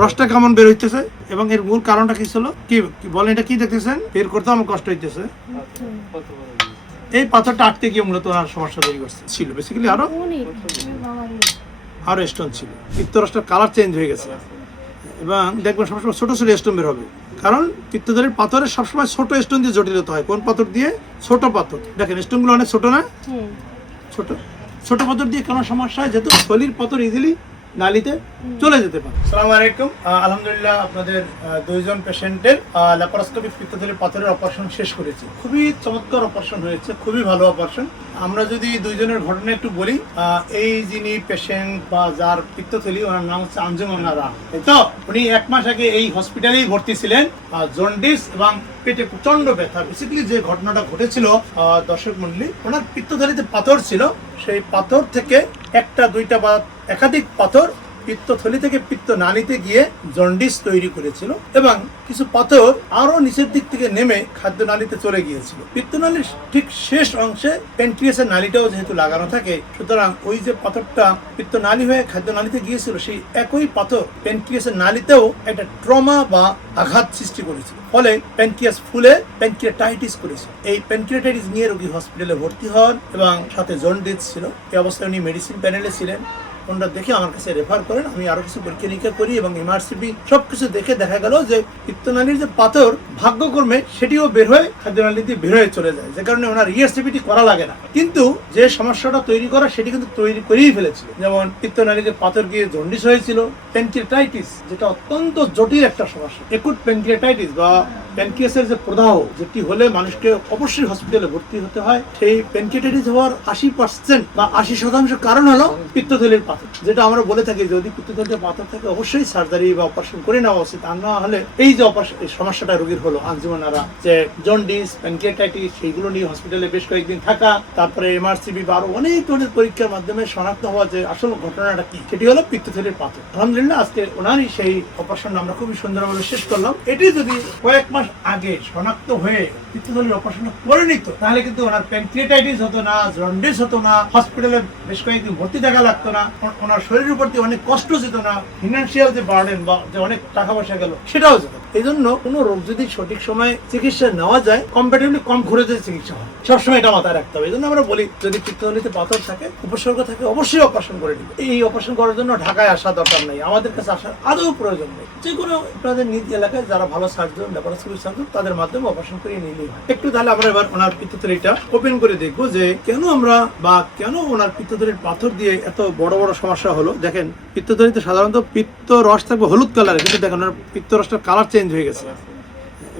রসটা কেমন বের হইতেছে এবং এর মূল কারণটা কি ছিল, কি বলেন, এটা কি দেখতেছেন? বের করতে আমার কষ্ট হইতেছে। এই পাথরটা আটকে গিয়ে মূলত ওনার সমস্যা তৈরি করছে ছিল। বেসিক্যালি আরো স্টোন ছিল, পিত্তরসটার কালার চেঞ্জ হয়ে গেছে এবং দেখবেন সবসময় ছোট ছোট স্টোন বের হবে, কারণ পিত্তথলির পাথরে সবসময় ছোট স্টোন দিয়ে জটিলতা হয়। কোন পাথর দিয়ে? ছোট পাথর। দেখেন স্টোনগুলো অনেক ছোট না? ছোট ছোট পাথর দিয়ে কেন সমস্যা হয়? যেহেতু থলির পাথর ইজিলি নালিতে চলে যেতে পারে। আসসালামু আলাইকুম, আলহামদুলিল্লাহ আপনাদের দুইজন পেশেন্টের ল্যাপারোস্কোপিক পিত্তথলির পাথরের অপারেশন শেষ করেছি। খুবই চমৎকার অপারেশন হয়েছে, খুবই ভালো অপারেশন। আমরা যদি দুইজনের ঘটনা একটু বলি, এই যিনি পেশেন্ট বা যার পিত্তথলি, ওনার নাম হচ্ছে আঞ্জুমান আরা। তো উনি 1 মাস আগে এই হসপিটালেই ভর্তি ছিলেন, জন্ডিস এবং পেটে প্রচন্ড ব্যথা। বেসিক্যালি যে ঘটনাটা ঘটেছিল দর্শক মণ্ডলী, ওনার পিত্তথলিতে পাথর ছিল, সেই পাথর থেকে একটা দুইটা বা একাধিক পাথর পিত্তথলি থেকে পিত্ত নালীতে গিয়ে জন্ডিস তৈরি করেছিল এবং কিছু পাথর আরো নিচের দিক থেকে নেমে খাদ্য নালীতে চলে গিয়েছিল। পিত্তনালীর ঠিক শেষ অংশে প্যানক্রিয়াসের নালীটাও যেহেতু লাগানো থাকে, সুতরাং ওই যে পাথরটা পিত্তনালী হয়ে খাদ্য নালীতে গিয়েছিল, সেই একই পাথর প্যানক্রিয়াসের নালীতেও একটা ট্রমা বা আঘাত সৃষ্টি করেছিল, ফলে প্যানক্রিয়াস ফুলে প্যানক্রিয়াটাইটিস করেছিল। এই প্যানক্রিয়াটাইটিস নিয়ে রোগী হসপিটালে ভর্তি হন এবং সাথে জন্ডিস ছিল। এই অবস্থায় উনি মেডিসিন প্যানেলে ছিলেন। ওনারা দেখে আমার কাছে রেফার করেন, আমি আরো কিছু পরীক্ষা নিরীক্ষা করি এবং এমআরসিপি সবকিছু দেখে দেখা গেল যে পিত্তনালীর যে পাথর ভাগ্যক্রমে সেটিও বের হয়ে খাদ্যনালী দিয়ে বের হয়ে চলে যায়, যে কারণে ওনার ইআরসিপিটি করা লাগে না। কিন্তু যে সমস্যাটা তৈরি করা সেটি কিন্তু তৈরি করেই ফেলেছিল। যেমন পিত্তনালীতে পাথর গিয়ে জন্ডিস হয়েছিল, প্যানক্রিয়াটাইটিস, যেটা অত্যন্ত জটিল একটা সমস্যা। একুট প্যানক্রিয়াটাইটিস বা প্যানক্রিয়াসের যে প্রদাহ, যেটি হলে মানুষকে অবশ্যই হসপিটালে ভর্তি হতে হয়, সেই প্যানক্রিয়াটাইটিস হওয়ার 80% বা 80% কারণ হলো পিত্তথলির পাথর। যেটা আমরা বলে থাকি, যদি পিত্তথলিতে পাথর থাকে অবশ্যই সার্জারি বা অপারেশন করে নেওয়া উচিত। আর না হলে এই যে সমস্যাটা রোগীর হলো আঞ্জুমান আরা, যে জন্ডিস, প্যানক্রিয়াটাইটিস, সেইগুলো নিয়ে হসপিটালে বেশ কয়েকদিন থাকা, তারপরে এমআরসিপি বা আরো অনেক ধরনের পরীক্ষার মাধ্যমে শনাক্ত হওয়া যে আসল ঘটনাটা কি, সেটি হলো পিত্তথলির পাথর। আলহামদুলিল্লাহ আজকে ওনারই সেই অপারেশন আমরা খুবই সুন্দরভাবে শেষ করলাম। এটি যদি কয়েক মাস আগে শনাক্ত হয়ে পিত্তথলির অপারেশন করে নিত, তাহলে কিন্তু ওনার প্যানক্রিয়াটাইটিস হতো না, জন্ডিস হতো না, হসপিটালে বেশ কয়েকদিন ভর্তি থাকা লাগতো না, ওনার শরীরের প্রতি অনেক কষ্ট যেত না, ফিনান্সিয়াল যে বার্ডেন বা যে অনেক টাকা পয়সা গেল সেটাও যেত। এই জন্য কোনো রোগ যদি সঠিক সময়ে চিকিৎসা নেওয়া যায়, কম্পারেটিভলি কম খরচে চিকিৎসা হয়। সবসময় এটা মাথায় রাখতে হবে। এই জন্য আমরা বলি, যদি পিত্তথলিতে পাথর থাকে, উপসর্গ থাকে, অবশ্যই অপারেশন করে নিবে। এই অপারেশন করার জন্য ঢাকায় আসা দরকার নেই, আমাদের কাছে আসার আদৌ প্রয়োজন নেই। যে কোনো আপনাদের নিজ এলাকায় যারা ভালো সার্জন, ল্যাপারোস্কোপিক সার্জন, তাদের মাধ্যমে অপারেশন করে নিলেই হয়। একটু তাহলে আমরা এবার ওনার পিত্তথলিটা ওপেন করে দেখবো যে কেন আমরা বা কেন ওনার পিত্তথলির পাথর দিয়ে এত বড় বড় সমস্যা হলো। দেখেন, পিত্তথলিতে সাধারণত পিত্ত রস থাকবে হলুদ কালারে, কিন্তু দেখেন ওনার পিত্ত রসটার কালার চেঞ্জ হয়ে গেছে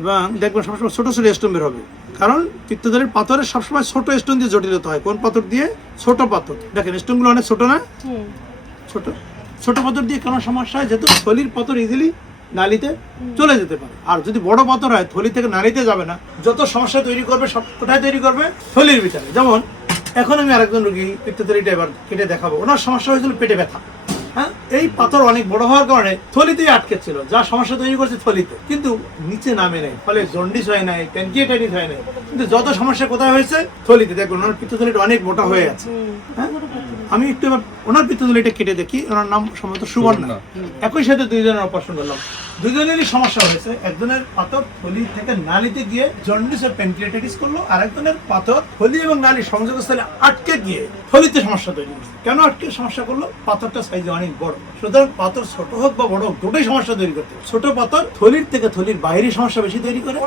এবং দেখবেন সবসময় ছোট ছোট স্টোন বের হবে, কারণ পিত্তথলির পাথরে সবসময় ছোট স্টোন দিয়ে জটিলতা হয়। কোন পাথর দিয়ে? ছোট পাথর। দেখেন স্টোনগুলো অনেক ছোট না? ছোট ছোট পাথর দিয়ে কেন সমস্যা হয়? যেহেতু থলির পাথর ইজিলি নালীতে চলে যেতে পারে। আর যদি বড় পাথর হয়, থলি থেকে নালীতে যাবে না, যত সমস্যা তৈরি করবে সব কোথায় তৈরি করবে? থলির ভিতরে। যেমন এখন আমি আরেকজন রোগী পিত্তথলিটা এবার কেটে দেখাবো, ওনার সমস্যা হয়েছিল পেটে ব্যথা। হ্যাঁ, এই পাথর অনেক বড় হওয়ার কারণে থলিতেই আটকে ছিল, যা সমস্যা তৈরি করছে থলিতে, কিন্তু নিচে নামে নাই, ফলে জন্ডিস হয় নাই, প্যানক্রিয়াটাইটিস হয় নাই, কিন্তু যত সমস্যা কোথায় হয়েছে? থলিতে। দেখুন ওনার পিত্তথলিটা অনেক মোটা হয়ে আছে। হ্যাঁ, আমি একটু এবার ওনার পিত্তথলিটা কেটে দেখি। ওনার নাম সম্ভবত সুবর্ণা। একই সাথে দুইজনের অপারেশন করলাম, দুইজনেরই সমস্যা হয়েছে। একজনের পাথর থলি থেকে নালীতে গিয়ে জন্ডিস ও প্যানক্রিয়াটাইটিস করলো, আর একজনের পাথর থলি এবং নালী সংযোগস্থলে আটকে গিয়ে থলিতে সমস্যা তৈরি করছে। কেন আটকে সমস্যা করলো? পাথরটা সাইজে অনেক বড়। সুতরাং পাথর ছোট হোক বা বড় হোক, দুটোই সমস্যা তৈরি করতে। ছোট পাথর থলির থেকে থলির বাইরের সমস্যা বেশি তৈরি করে,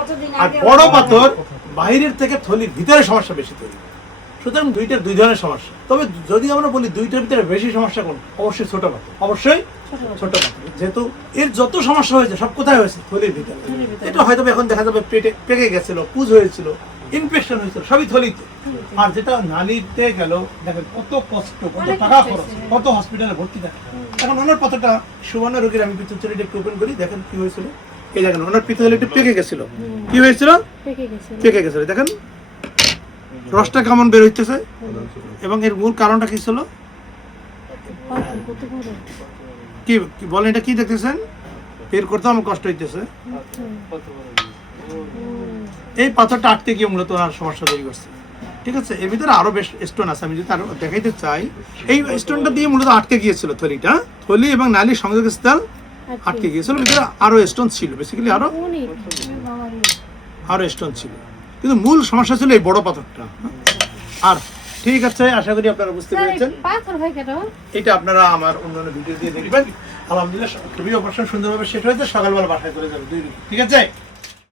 আর বড় পাথর বাইরের থেকে থলির ভিতরে সমস্যা বেশি তৈরি করে। সুতরাং দুইটার দুই ধরনের সমস্যা। তবে যদি আমরা বলি দুইটার ভিতরে বেশি সমস্যা কোন, অবশ্যই ছোট পাথর, অবশ্যই ছোট পাথর। যেহেতু এর যত সমস্যা হয়েছে সব কোথায় হয়েছে? থলির ভিতরে। এটা হয়তো এখন দেখা যাবে পেটে পেকে গেছিল, পুজ হয়েছিল, ইনফেকশন হয়েছিল, সবই থলিতে। আর যেটা নালীতে গেল, দেখেন কত কষ্ট, কত টাকা খরচ, কত হসপিটালে ভর্তি থাকে। এখন ওনার পাথরটা সুবর্ণা রোগীর আমি পিত্তথলিটা একটু ওপেন করি, দেখেন কি হয়েছিল। এই দেখেন ওনার পিত্তথলিটা পেকে গেছিল। কি হয়েছিল? পেকে গেছিল। দেখেন রসটা কেমন বের হইতেছে এবং এর মূল কারণটা কি ছিল, কি বলেন, এটা কি দেখতেছেন? বের করতে আমার কষ্ট হইতেছে। এই পাথরটা আটকে গিয়ে মূলত ওনার সমস্যা তৈরি করছে। ঠিক আছে, এর ভিতরে আরো বেশ স্টোন আছে, আমি যদি আরো দেখাইতে চাই। এই স্টোনটা দিয়ে মূলত আটকে গিয়েছিল থলিটা, থলি এবং নালীর সংযোগস্থল আটকে গিয়েছিল, ভিতরে আরো স্টোন ছিল, বেসিক্যালি আরো স্টোন ছিল, কিন্তু মূল সমস্যা ছিল এই বড় পাথরটা। আর ঠিক আছে, আশা করি আপনারা বুঝতে পেরেছেন। এটা আপনারা আমার অন্যান্য ভিডিও দিয়ে দেখবেন। আলহামদুলিল্লাহ খুবই অপারেশন সুন্দরভাবে শেষ হয়েছে, সকালবেলা বাসায় চলে যাবে 2 ঠিক আছে।